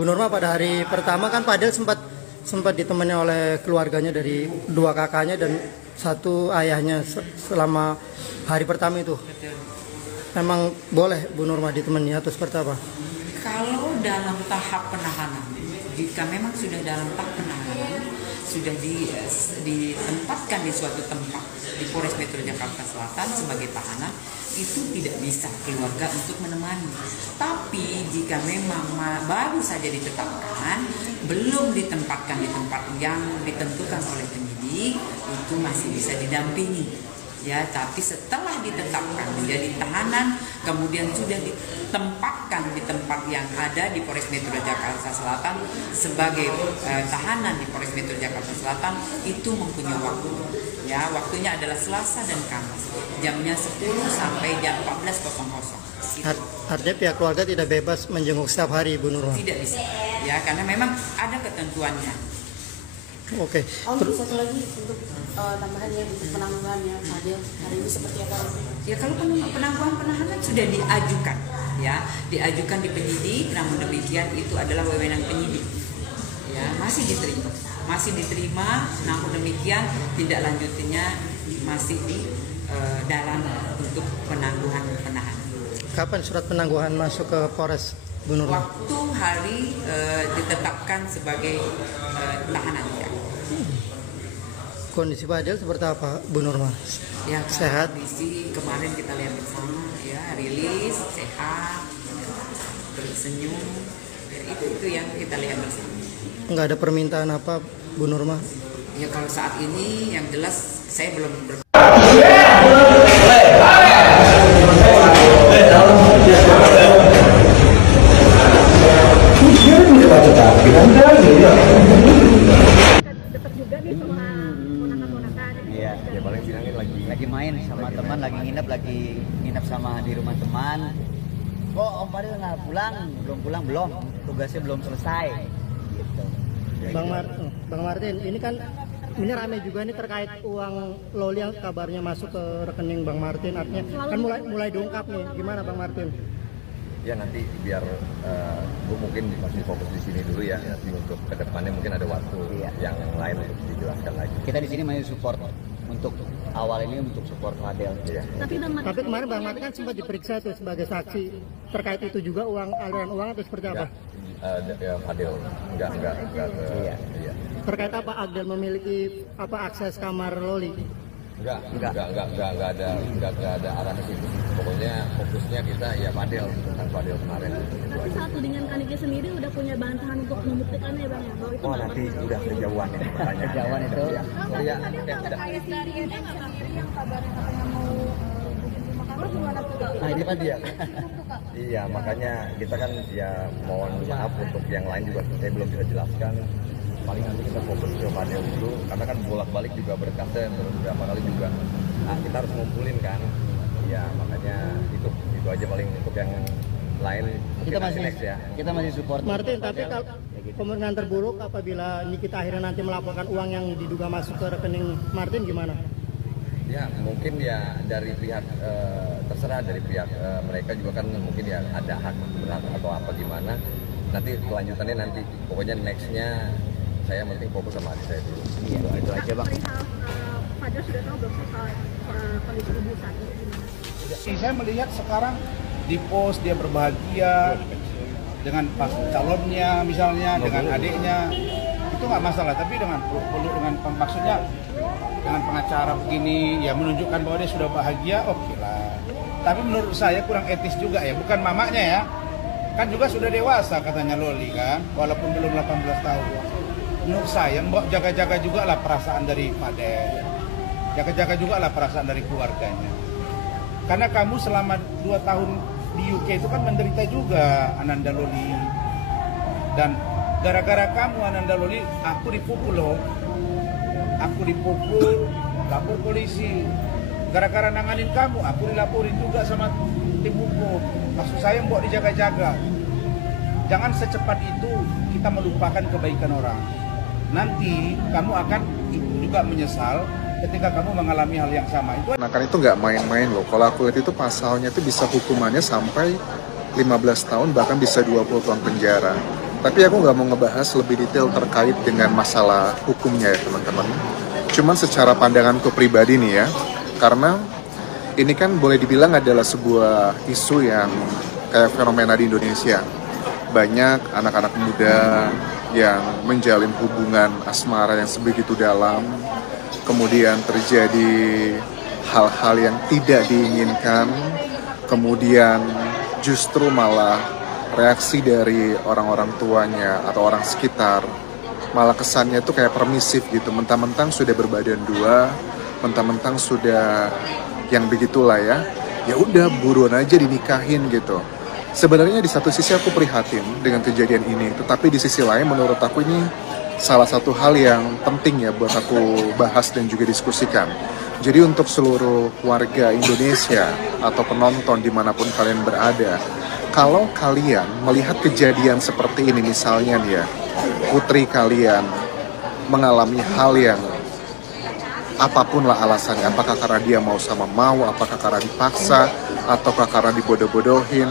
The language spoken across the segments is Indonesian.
Bu Nurma, pada hari pertama kan Fadel sempat ditemani oleh keluarganya dari 2 kakaknya dan 1 ayahnya selama hari pertama itu. Memang boleh Bu Nurma ditemani atau seperti apa? Kalau dalam tahap penahanan, jika memang sudah dalam tahap penahanan, sudah ditempatkan di suatu tempat di Polres Metro Jakarta Selatan sebagai tahanan, itu tidak bisa keluarga untuk menemani. Tapi jika memang baru saja ditetapkan, belum ditempatkan di tempat yang ditentukan oleh penyidik, itu masih bisa didampingi. Ya, tapi setelah ditetapkan menjadi tahanan, kemudian sudah ditempatkan di tempat yang ada di Polres Metro Jakarta Selatan sebagai tahanan di Polres Metro Jakarta Selatan, itu mempunyai waktu. Ya, waktunya adalah Selasa dan Kamis, jamnya 10 sampai jam 14.00. Artinya pihak keluarga tidak bebas menjenguk setiap hari, Bu Nurma? Tidak bisa, ya, karena memang ada ketentuannya. Oke. Untuk satu lagi untuk tambahan yang penangguhannya Fadel hari ini seperti apa? Ya, kalau penangguhan penahanan sudah diajukan, ya, diajukan di penyidik, namun demikian itu adalah wewenang penyidik. Ya, masih diterima, namun demikian tindak lanjutnya masih di dalam untuk penangguhan penahanan. Kapan surat penangguhan masuk ke Polres, Bu Nurma? Waktu hari ditetapkan sebagai tahanan. Ya. Kondisi Fadel seperti apa, Bu Nurma? Ya, Sehat? kondisi kemarin kita lihat bersama, ya, rilis, sehat, bersenyum, ya, itu yang kita lihat bersama. Nggak ada permintaan apa, Bu Nurma? Ya, kalau saat ini yang jelas saya belum Iya, ya paling bilangin lagi main sama teman, lagi nginep sama di rumah teman. Kok Om Fadil nggak pulang? Belum, tugasnya belum selesai. Gitu. Bang Martin, ini kan ini rame juga nih terkait uang Loli yang kabarnya masuk ke rekening Bang Martin, artinya kan mulai diungkap nih. Gimana Bang Martin? Ya, nanti biar gue mungkin masih fokus di sini dulu ya. Nanti untuk kedepannya mungkin ada waktu yang lain untuk dijelaskan lagi. Kita di sini masih support untuk awal ini untuk support Fadel. Ya. Tapi kemarin Bang Martin kan sempat diperiksa tuh sebagai saksi terkait itu juga, aliran uang atau seperti apa? Ya, Fadel enggak ke. Iya. Terkait apa Agdel memiliki akses kamar Loli? Enggak ada arah ke situ. Pokoknya fokusnya kita ya Fadel, bukan Fadel kemarin. Tapi saat tudingan Kaniki sendiri udah punya bantahan untuk membuktikannya ya Bang ya? Bahwa itu Nanti udah kejauhan ya. Kejauhan itu. Ya. terkait dari Eden sendiri yang kabarnya katanya mau bikin rumah kamar gimana tuh? Nah, ini kan dia. Iya, makanya kita kan ya mohon maaf untuk yang lain juga saya belum bisa jelaskan. Paling nanti kita fokus ke Fadel dulu, karena kan bolak-balik juga berkasnya beberapa kali juga. Nah, kita harus ngumpulin kan. Iya, makanya itu aja paling untuk yang lain. Kita masih support Martin, tapi kalau kemungkinan terburuk apabila Nikita akhirnya nanti melaporkan uang yang diduga masuk ke rekening Martin gimana? Ya, mungkin ya dari pihak terserah dari pihak mereka juga kan mungkin ya ada hak berat atau apa gimana. Nanti kelanjutannya nanti pokoknya nextnya saya penting fokus sama adik saya dulu. Iya, itu aja Bang. Fadel sudah tahu belum soal kondisi ibu saat ini gimana? Saya melihat sekarang di pos dia berbahagia dengan pas calonnya misalnya, dengan adiknya, itu nggak masalah. Tapi dengan maksudnya dengan pengacara begini ya menunjukkan bahwa dia sudah bahagia, oke lah. Tapi menurut saya kurang etis juga ya, bukan mamanya ya, kan juga sudah dewasa katanya Loli kan, walaupun belum 18 tahun. Menurut saya mbak jaga-jaga juga lah perasaan dari Fadel, jaga-jaga juga lah perasaan dari keluarganya. Karena kamu selama 2 tahun di UK itu kan menderita juga Ananda Loli. Dan gara-gara kamu Ananda Loli, aku dipukul loh. Aku dipukul, lapor polisi. Gara-gara nanganin kamu, aku dilaporin juga sama tim hukum. Maksud saya mbok dijaga-jaga. Jangan secepat itu kita melupakan kebaikan orang. Nanti kamu akan juga menyesal ketika kamu mengalami hal yang sama. Nah kan itu nggak main-main loh. Kalau aku lihat itu pasalnya itu bisa hukumannya sampai 15 tahun bahkan bisa 20 tahun penjara. Tapi aku nggak mau ngebahas lebih detail terkait dengan masalah hukumnya ya teman-teman. Cuman secara pandanganku pribadi nih ya, karena ini kan boleh dibilang adalah sebuah isu yang kayak fenomena di Indonesia. Banyak anak-anak muda yang menjalin hubungan asmara yang sebegitu dalam, kemudian terjadi hal-hal yang tidak diinginkan, kemudian justru malah reaksi dari orang-orang tuanya atau orang sekitar malah kesannya tuh kayak permisif gitu, mentang-mentang sudah berbadan dua, mentang-mentang sudah yang begitulah ya udah buruan aja dinikahin gitu. Sebenarnya di satu sisi aku prihatin dengan kejadian ini, tetapi di sisi lain menurut aku ini salah satu hal yang penting ya buat aku bahas dan juga diskusikan. Jadi untuk seluruh warga Indonesia atau penonton dimanapun kalian berada, kalau kalian melihat kejadian seperti ini misalnya nih ya, putri kalian mengalami hal yang apapun lah alasannya, apakah karena dia mau sama mau, apakah karena dipaksa, ataukah karena dibodoh-bodohin,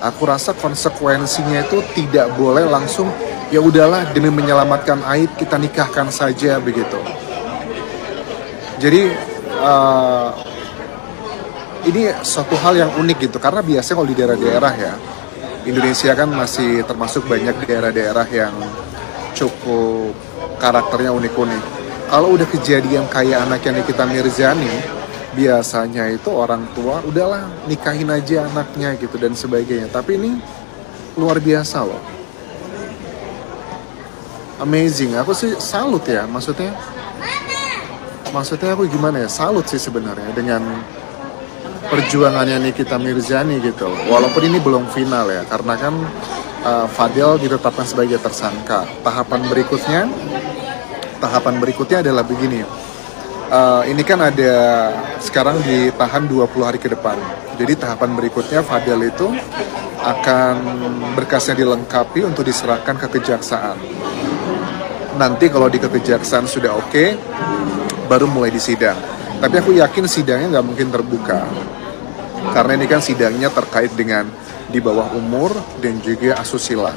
aku rasa konsekuensinya itu tidak boleh langsung ya udahlah demi menyelamatkan aib kita nikahkan saja begitu. Jadi ini suatu hal yang unik gitu, karena biasanya kalau di daerah-daerah ya, Indonesia kan masih termasuk banyak daerah-daerah yang cukup karakternya unik-unik. Kalau udah kejadian kayak anaknya Nikita Mirzani, biasanya itu orang tua udahlah nikahin aja anaknya gitu dan sebagainya. Tapi ini luar biasa loh, amazing. Aku sih salut ya, maksudnya aku gimana ya, salut sih sebenarnya dengan perjuangannya Nikita Mirzani gitu. Walaupun ini belum final ya, karena kan Fadel ditetapkan sebagai tersangka. Tahapan berikutnya adalah begini. Ini kan ada sekarang ditahan 20 hari ke depan. Jadi tahapan berikutnya Fadel itu akan berkasnya dilengkapi untuk diserahkan ke kejaksaan. Nanti kalau di kejaksaan sudah oke, baru mulai disidang. Tapi aku yakin sidangnya nggak mungkin terbuka, karena ini kan sidangnya terkait dengan di bawah umur dan juga asusila.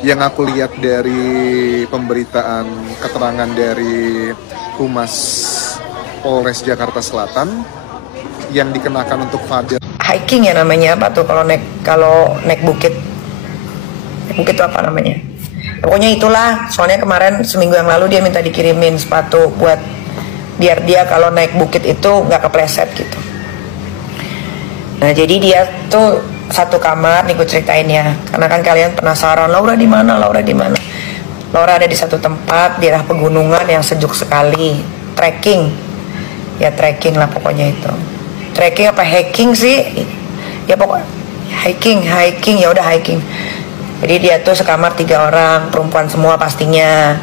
Yang aku lihat dari pemberitaan keterangan dari Humas Polres Jakarta Selatan, yang dikenakan untuk Fadel hiking ya namanya, apa tuh kalau naik bukit itu apa namanya? Pokoknya itulah. Soalnya kemarin seminggu yang lalu dia minta dikirimin sepatu buat biar dia kalau naik bukit itu nggak kepleset gitu. Nah jadi dia tuh satu kamar nih gue ceritain ya, karena kan kalian penasaran Laura di mana. Laura ada di satu tempat di daerah pegunungan yang sejuk sekali, trekking lah pokoknya itu. Trekking apa hiking sih? Ya pokoknya hiking ya udah hiking. Jadi dia tuh sekamar 3 orang, perempuan semua pastinya.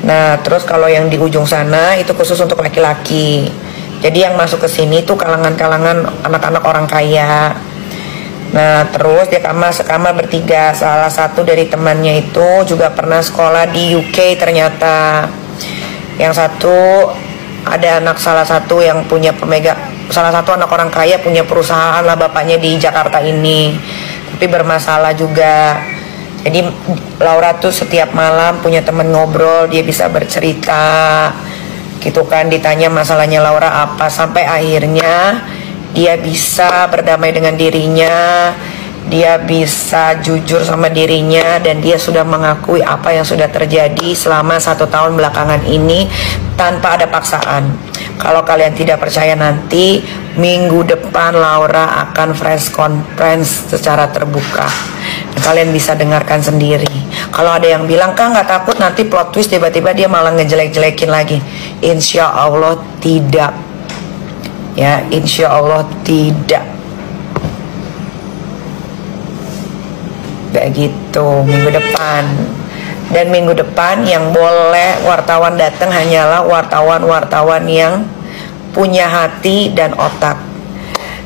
Nah, terus kalau yang di ujung sana itu khusus untuk laki-laki. Jadi yang masuk ke sini tuh kalangan-kalangan anak-anak orang kaya. Nah, terus dia sekamar bertiga. Salah satu dari temannya itu juga pernah sekolah di UK ternyata. Yang satu ada salah satu anak orang kaya punya perusahaan lah bapaknya di Jakarta ini. Tapi bermasalah juga. Jadi Laura tuh setiap malam punya temen ngobrol, dia bisa bercerita gitu kan, ditanya masalahnya Laura apa, sampai akhirnya dia bisa berdamai dengan dirinya, dia bisa jujur sama dirinya, dan dia sudah mengakui apa yang sudah terjadi selama 1 tahun belakangan ini tanpa ada paksaan. Kalau kalian tidak percaya, nanti minggu depan Laura akan press conference secara terbuka. Kalian bisa dengarkan sendiri. Kalau ada yang bilang, Kak nggak takut nanti plot twist tiba-tiba dia malah ngejelek-jelekin lagi? Insya Allah tidak. Ya, insya Allah tidak. Begitu minggu depan. Dan minggu depan yang boleh wartawan datang hanyalah wartawan-wartawan yang punya hati dan otak.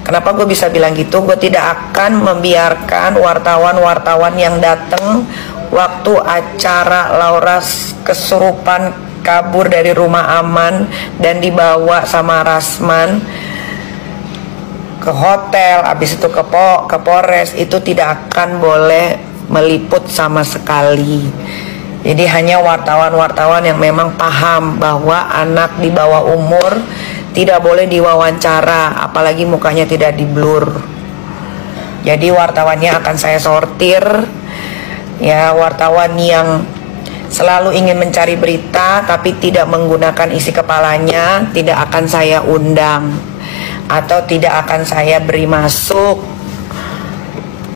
Kenapa gue bisa bilang gitu? Gue tidak akan membiarkan wartawan-wartawan yang datang waktu acara Laura kesurupan kabur dari rumah aman dan dibawa sama Rasman ke hotel, habis itu ke Polres, itu tidak akan boleh meliput sama sekali. Jadi hanya wartawan-wartawan yang memang paham bahwa anak di bawah umur tidak boleh diwawancara, apalagi mukanya tidak diblur. Jadi wartawannya akan saya sortir, ya, wartawan yang selalu ingin mencari berita tapi tidak menggunakan isi kepalanya tidak akan saya undang atau tidak akan saya beri masuk